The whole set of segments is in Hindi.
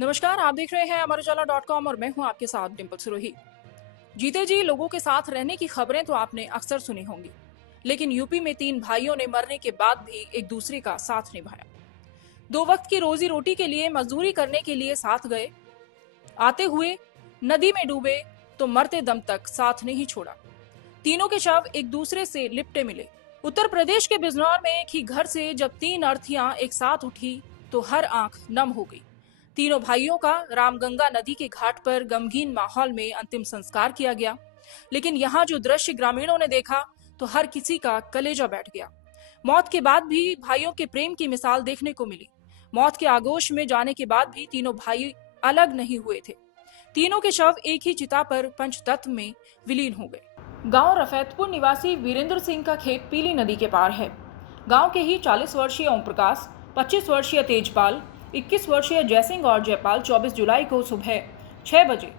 नमस्कार, आप देख रहे हैं अमरउजाला.com और मैं हूं आपके साथ डिंपल सिरोही। जीते जी लोगों के साथ रहने की खबरें तो आपने अक्सर सुनी होंगी, लेकिन यूपी में 3 भाइयों ने मरने के बाद भी एक दूसरे का साथ निभाया। 2 वक्त की रोजी रोटी के लिए मजदूरी करने के लिए साथ गए, आते हुए नदी में डूबे तो मरते दम तक साथ नहीं छोड़ा। तीनों के शव एक दूसरे से लिपटे मिले। उत्तर प्रदेश के बिजनौर में एक ही घर से जब 3 अर्थियां एक साथ उठी तो हर आंख नम हो गई। तीनों भाइयों का रामगंगा नदी के घाट पर गमगीन माहौल में अंतिम संस्कार किया गया, लेकिन यहाँ जो दृश्य ग्रामीणों ने देखा तो हर किसी का कलेजा बैठ गया। मौत के बाद भी भाइयों के प्रेम की मिसाल देखने को मिली। मौत के आगोश में जाने के बाद भी तीनों भाई अलग नहीं हुए थे। तीनों के शव एक ही चिता पर पंचतत्व में विलीन हो गए। गांव रफैतपुर निवासी वीरेंद्र सिंह का खेत पीली नदी के पार है। गांव के ही 40 वर्षीय ओम प्रकाश, 25 वर्षीय तेजपाल, 21 वर्षीय जयसिंह और जयपाल 24 जुलाई को सुबह 6 बजे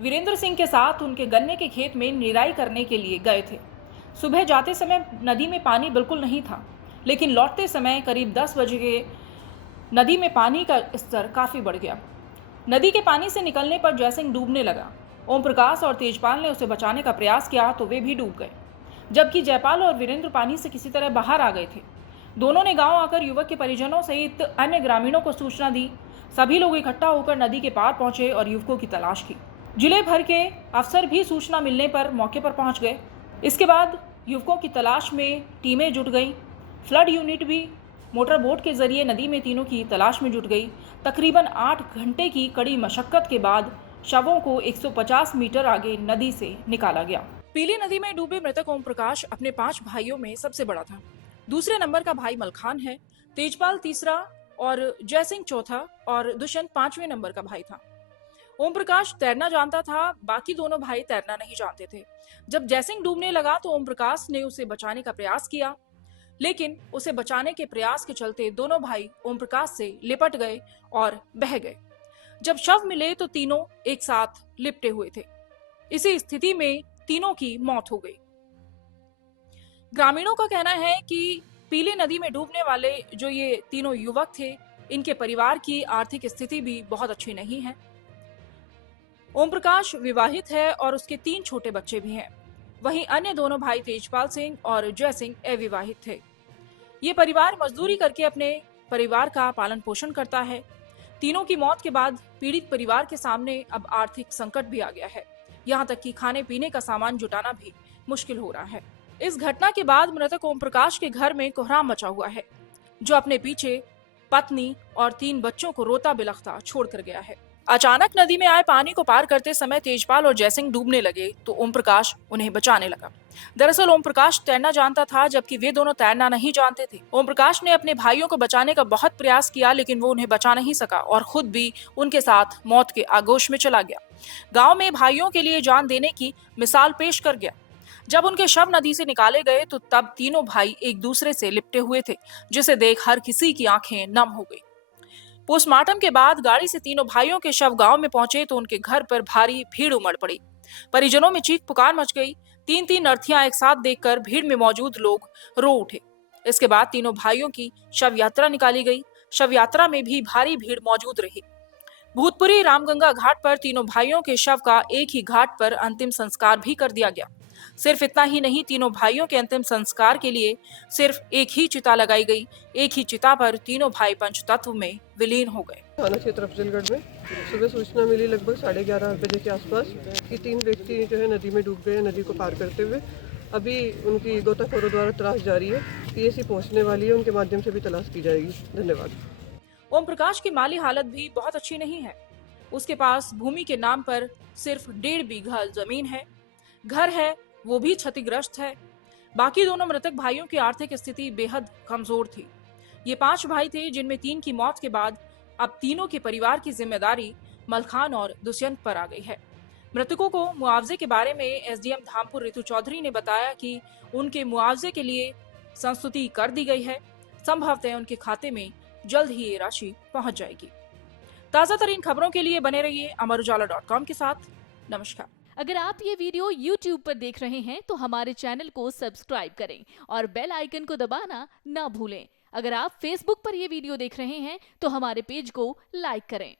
वीरेंद्र सिंह के साथ उनके गन्ने के खेत में निराई करने के लिए गए थे। सुबह जाते समय नदी में पानी बिल्कुल नहीं था, लेकिन लौटते समय करीब 10 बजे नदी में पानी का स्तर काफी बढ़ गया। नदी के पानी से निकलने पर जयसिंह डूबने लगा। ओम प्रकाश और तेजपाल ने उसे बचाने का प्रयास किया तो वे भी डूब गए, जबकि जयपाल और वीरेंद्र पानी से किसी तरह बाहर आ गए थे। दोनों ने गांव आकर युवक के परिजनों सहित अन्य ग्रामीणों को सूचना दी। सभी लोग इकट्ठा होकर नदी के पार पहुंचे और युवकों की तलाश की। जिले भर के अफसर भी सूचना मिलने पर मौके पर पहुंच गए। इसके बाद युवकों की तलाश में टीमें जुट गईं। फ्लड यूनिट भी मोटर बोट के जरिए नदी में तीनों की तलाश में जुट गई। तकरीबन 8 घंटे की कड़ी मशक्कत के बाद शवों को 150 मीटर आगे नदी से निकाला गया। पीली नदी में डूबे मृतक ओम प्रकाश अपने 5 भाइयों में सबसे बड़ा था। दूसरे नंबर का भाई मलखान है, तेजपाल तीसरा और जयसिंह चौथा और दुष्यंत 5वें नंबर का भाई था। ओम प्रकाश तैरना जानता था, बाकी दोनों भाई तैरना नहीं जानते थे। जब जयसिंह डूबने लगा तो ओम प्रकाश ने उसे बचाने का प्रयास किया, लेकिन उसे बचाने के प्रयास के चलते दोनों भाई ओम प्रकाश से लिपट गए और बह गए। जब शव मिले तो तीनों एक साथ लिपटे हुए थे। इसी स्थिति में तीनों की मौत हो गई। ग्रामीणों का कहना है कि पीली नदी में डूबने वाले जो ये तीनों युवक थे, इनके परिवार की आर्थिक स्थिति भी बहुत अच्छी नहीं है। ओम प्रकाश विवाहित है और उसके 3 छोटे बच्चे भी हैं। वहीं अन्य दोनों भाई तेजपाल सिंह और जय सिंह अविवाहित थे। ये परिवार मजदूरी करके अपने परिवार का पालन पोषण करता है। तीनों की मौत के बाद पीड़ित परिवार के सामने अब आर्थिक संकट भी आ गया है। यहाँ तक कि खाने पीने का सामान जुटाना भी मुश्किल हो रहा है। इस घटना के बाद मृतक ओम प्रकाश के घर में कोहराम मचा हुआ है, जो अपने पीछे पत्नी और 3 बच्चों को रोता बिलखता छोड़कर गया है। अचानक नदी में आए पानी को पार करते समय तेजपाल और जयसिंह डूबने लगे तो ओम प्रकाश उन्हें बचाने लगा। दरअसल ओम प्रकाश तैरना जानता था, जबकि वे दोनों तैरना नहीं जानते थे। ओम प्रकाश ने अपने भाइयों को बचाने का बहुत प्रयास किया, लेकिन वो उन्हें बचा नहीं सका और खुद भी उनके साथ मौत के आगोश में चला गया। गांव में भाइयों के लिए जान देने की मिसाल पेश कर गया। जब उनके शव नदी से निकाले गए तो तब तीनों भाई एक दूसरे से लिपटे हुए थे, जिसे देख हर किसी की आंखें नम हो गई। पोस्टमार्टम के बाद गाड़ी से तीनों भाइयों के शव गांव में पहुंचे तो उनके घर पर भारी भीड़ उमड़ पड़ी। परिजनों में चीख पुकार मच गई। 3-3 अर्थियां एक साथ देखकर भीड़ में मौजूद लोग रो उठे। इसके बाद तीनों भाइयों की शव यात्रा निकाली गई। शव यात्रा में भी भारी भीड़ मौजूद रही। भूतपुरी रामगंगा घाट पर तीनों भाइयों के शव का एक ही घाट पर अंतिम संस्कार भी कर दिया गया। सिर्फ इतना ही नहीं, तीनों भाइयों के अंतिम संस्कार के लिए सिर्फ एक ही चिता लगाई गई। एक ही चिता पर तीनों भाई पंचतत्व में विलीन हो गए। थाना क्षेत्र अफजलगढ़ में सुबह सूचना मिली लगभग 11:30 बजे के आसपास कि 3 व्यक्ति जो है नदी में डूब गए, नदी को पार करते हुए। अभी उनकी गोताखोरों द्वारा तलाश जारी है। पीएसी पहुंचने वाली है, उनके माध्यम से भी तलाश की जाएगी। धन्यवाद। ओम प्रकाश की माली हालत भी बहुत अच्छी नहीं है। उसके पास भूमि के नाम पर सिर्फ 1.5 बीघा जमीन है। घर है, वो भी क्षतिग्रस्त है। बाकी दोनों मृतक भाइयों की आर्थिक स्थिति बेहद कमजोर थी। ये 5 भाई थे, जिनमें 3 की मौत के बाद अब तीनों के परिवार की जिम्मेदारी मलखान और दुष्यंत पर आ गई है। मृतकों को मुआवजे के बारे में एसडीएम धामपुर रितु चौधरी ने बताया कि उनके मुआवजे के लिए संस्तुति कर दी गई है। संभवतः उनके खाते में जल्द ही ये राशि पहुंच जाएगी। ताजा तरीन खबरों के लिए बने रहिए अमरउजाला.com के साथ। नमस्कार। अगर आप ये वीडियो YouTube पर देख रहे हैं तो हमारे चैनल को सब्सक्राइब करें और बेल आइकन को दबाना ना भूलें। अगर आप Facebook पर ये वीडियो देख रहे हैं तो हमारे पेज को लाइक करें।